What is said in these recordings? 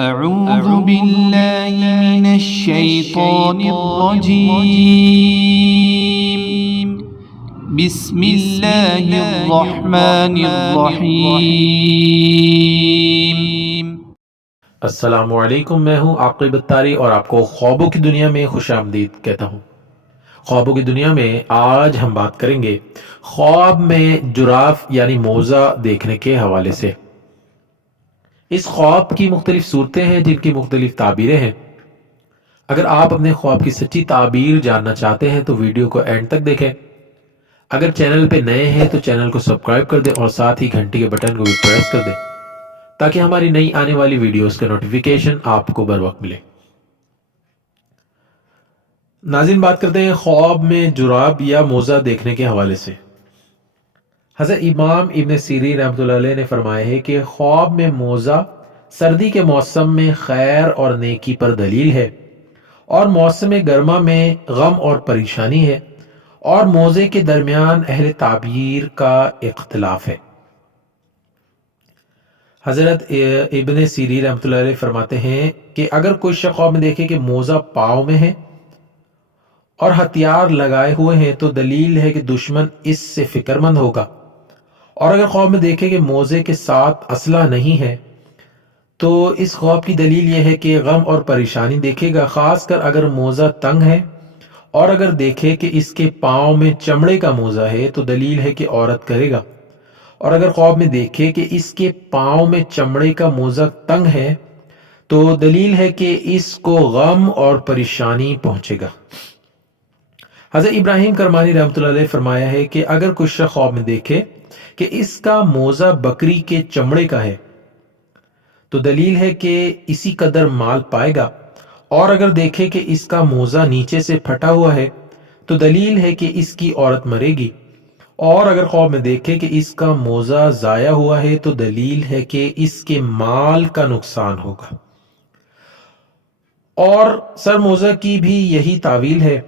أعوذ بالله من الشيطان الرجيم بسم الله الرحمن الرحيم السلام علیکم، میں ہوں عاقب اتاری اور آپ کو خوابوں کی دنیا میں خوش آمدید کہتا ہوں۔ خوابوں کی دنیا میں آج ہم بات کریں گے خواب میں جراف یعنی موزہ دیکھنے کے حوالے سے۔ اس خواب کی مختلف صورتیں ہیں جن کی مختلف تعبیریں ہیں۔ اگر آپ اپنے خواب کی سچی تعبیر جاننا چاہتے ہیں تو ویڈیو کو اینڈ تک دیکھیں۔ اگر چینل پہ نئے ہیں تو چینل کو سبسکرائب کر دیں اور ساتھ ہی گھنٹی کے بٹن کو بھی پریس کر دیں تاکہ ہماری نئی آنے والی ویڈیوز کا نوٹیفیکیشن آپ کو بر وقت ملے۔ ناظرین، بات کرتے ہیں خواب میں جراب یا موزہ دیکھنے کے حوالے سے۔ حضرت امام ابن سیرین رحمۃ اللہ علیہ نے فرمایا ہے کہ خواب میں موزہ سردی کے موسم میں خیر اور نیکی پر دلیل ہے، اور موسم گرما میں غم اور پریشانی ہے، اور موزے کے درمیان اہل تعبیر کا اختلاف ہے۔ حضرت ابن سیرین رحمۃ اللہ علیہ فرماتے ہیں کہ اگر کوئی شخص خواب میں دیکھے کہ موزہ پاؤں میں ہے اور ہتھیار لگائے ہوئے ہیں تو دلیل ہے کہ دشمن اس سے فکر مند ہوگا، اور اگر خواب میں دیکھے کہ موزے کے ساتھ اسلحہ نہیں ہے تو اس خواب کی دلیل یہ ہے کہ غم اور پریشانی دیکھے گا، خاص کر اگر موزہ تنگ ہے، اور اگر دیکھے کہ اس کے پاؤں میں چمڑے کا موزہ ہے تو دلیل ہے کہ عورت کرے گا، اور اگر خواب میں دیکھے کہ اس کے پاؤں میں چمڑے کا موزہ تنگ ہے تو دلیل ہے کہ اس کو غم اور پریشانی پہنچے گا۔ حضرت ابراہیم کرمانی رحمۃ اللہ علیہ فرمایا ہے کہ اگر کوئی شخص خواب میں دیکھے کہ اس کا موزہ بکری کے چمڑے کا ہے تو دلیل ہے کہ اسی قدر مال پائے گا، اور اگر دیکھے کہ اس کا موزہ نیچے سے پھٹا ہوا ہے تو دلیل ہے کہ اس کی عورت مرے گی، اور اگر خواب میں دیکھے کہ اس کا موزہ ضائع ہوا ہے تو دلیل ہے کہ اس کے مال کا نقصان ہوگا۔ اور سر موزہ کی بھی یہی تعویل ہے،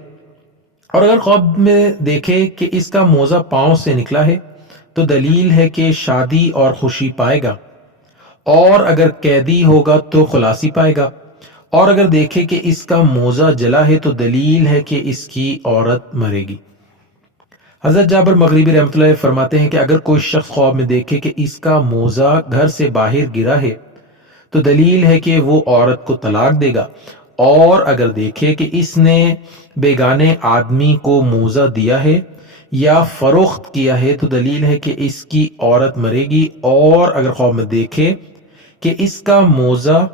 اور اگر خواب میں دیکھے کہ اس کا موزہ پاؤں سے نکلا ہے تو دلیل ہے کہ شادی اور خوشی پائے گا، اور اگر قیدی ہوگا تو خلاصی پائے گا، اور اگر دیکھے کہ اس کا موزہ جلا ہے تو دلیل ہے کہ اس کی عورت مرے گی۔ حضرت جابر مغربی رحمۃ اللہ فرماتے ہیں کہ اگر کوئی شخص خواب میں دیکھے کہ اس کا موزہ گھر سے باہر گرا ہے تو دلیل ہے کہ وہ عورت کو طلاق دے گا، اور اگر دیکھے کہ اس نے بیگانے آدمی کو موزہ دیا ہے یا فروخت کیا ہے تو دلیل ہے کہ اس کی عورت مرے گی، اور اگر خواب میں دیکھے کہ اس کا موزہ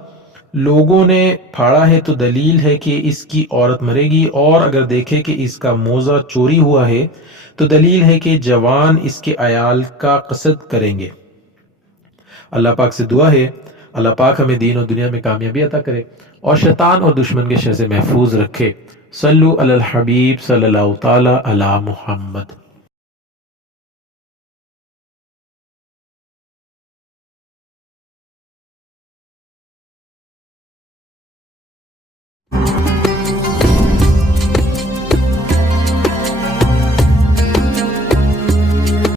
لوگوں نے پھاڑا ہے تو دلیل ہے کہ اس کی عورت مرے گی، اور اگر دیکھے کہ اس کا موزہ چوری ہوا ہے تو دلیل ہے کہ جوان اس کے عیال کا قصد کریں گے۔ اللہ پاک سے دعا ہے اللہ پاک ہمیں دین و دنیا میں کامیابی عطا کرے اور شیطان اور دشمن کے شر سے محفوظ رکھے۔ صلو علی الحبیب صلی اللہ تعالی علی محمد۔